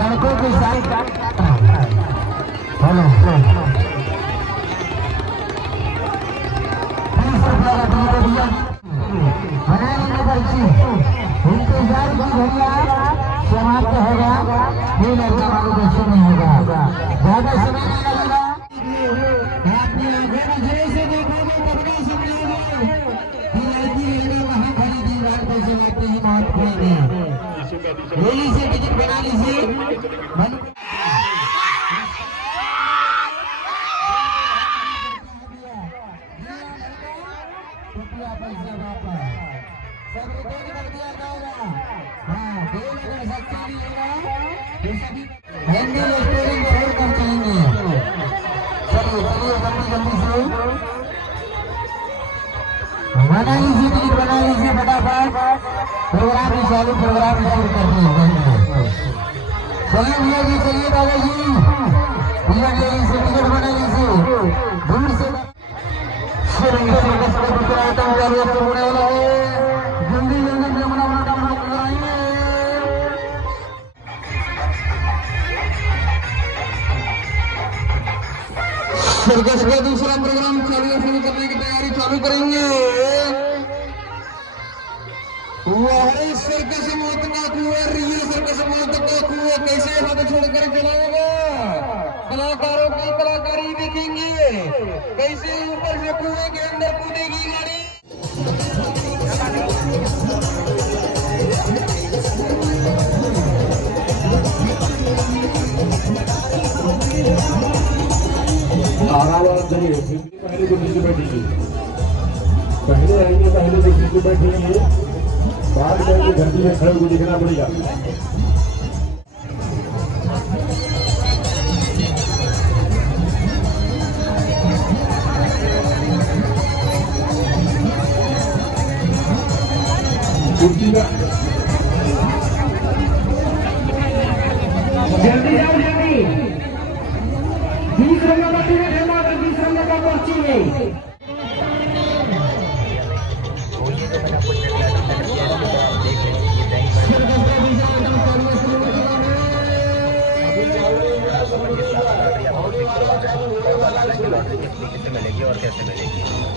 लड़कों के साथ हेलो इंतजार की घड़िया समाप्त होगा, ये लड़का वालों दर्शन नहीं होगा, ज्यादा समय नहीं लगेगा। आपने आंखों में जैसे देखोगे तभी समझोगे कि लड़की लेने वहां खड़ी दीवार पर से लाते ही मौत खोएंगे। यही से टिकट बना लीजिए। पैसा वापस सब रिकॉर्ड कर दिया जाएगा। हाँ, खेल अगर सच्चा भी होगा तो सभी हैंडल स्टोरिंग जरूर कर चाहेंगे। चलिए चलिए जल्दी जल्दी से बना लीजिए, टिकट बना लीजिए फटाफट। प्रोग्राम भी चालू, प्रोग्राम भी शुरू करते हैं। चलिए भैया जी, चलिए दादा जी, भैया जी से टिकट बना लीजिए। दूर से जल्दी जल्दी सर्कस का दूसरा प्रोग्राम शुरू करने की तैयारी चालू करेंगे। सर्कस मौत का कुआं, रियल सर्कस मौत का कुआं कैसे हाथ छोड़कर चलाएगा। कलाकारों की कलाकारी देखेंगे, कैसे ऊपर से कुएं के अंदर कूदेगी गाड़ी। पहले जो नीचे बैठेंगे, पहले आएंगे, पहले जो नीचे बैठेंगे, बाद में धरती में खड़े को देखना पड़ेगा। जल्दी जाओ, जल्दी 20 रंगा बाकी बैठे, मात्र 20 रंगा का पहुंचेंगे। लॉटरी कितने मिलेगी और कैसे मिलेगी।